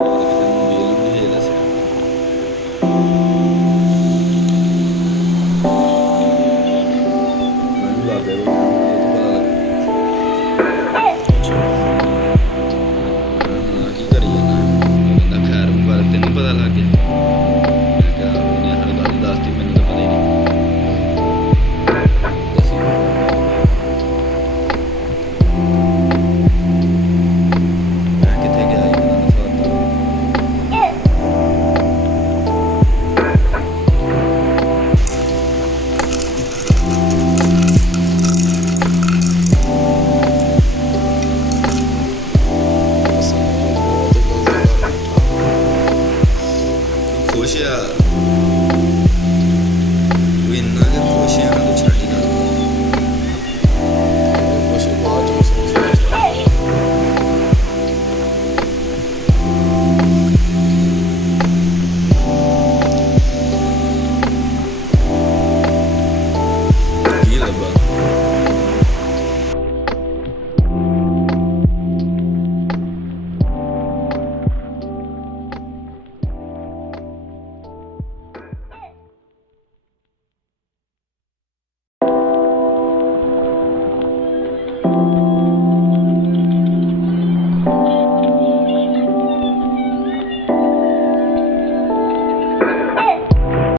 ਕਿਸੇ ਨੂੰ ਡੀਲ ਨਹੀਂ ਹਜੇ ਦੱਸਿਆ। ਮੈਨੂੰ ਲੱਗ ਗਿਆ ਵੀ ਮੈਨੂੰ ਪਤਾ ਲੱਗਾ। ਕੀ ਕਰੀ ਜਾਂਦਾ ਕਹਿੰਦਾ ਖੈਰ ਬਾਰੇ ਤੈਨੂੰ ਪਤਾ ਲੱਗ ਗਿਆ। ਮੈਂ ਕਿਹਾ ਉਹਨੇ ਹਰ ਗੱਲ ਦੱਸਤੀ ਮੈਨੂੰ ਤਾਂ ਪਤਾ ਹੀ ਨਹੀਂ। ਮੈਂ ਕਿੱਥੇ ਗਿਆ ਸੀ ਮੈਨੂੰ ਦੱਸਦਾ। ਖੁਸ਼ ਆ।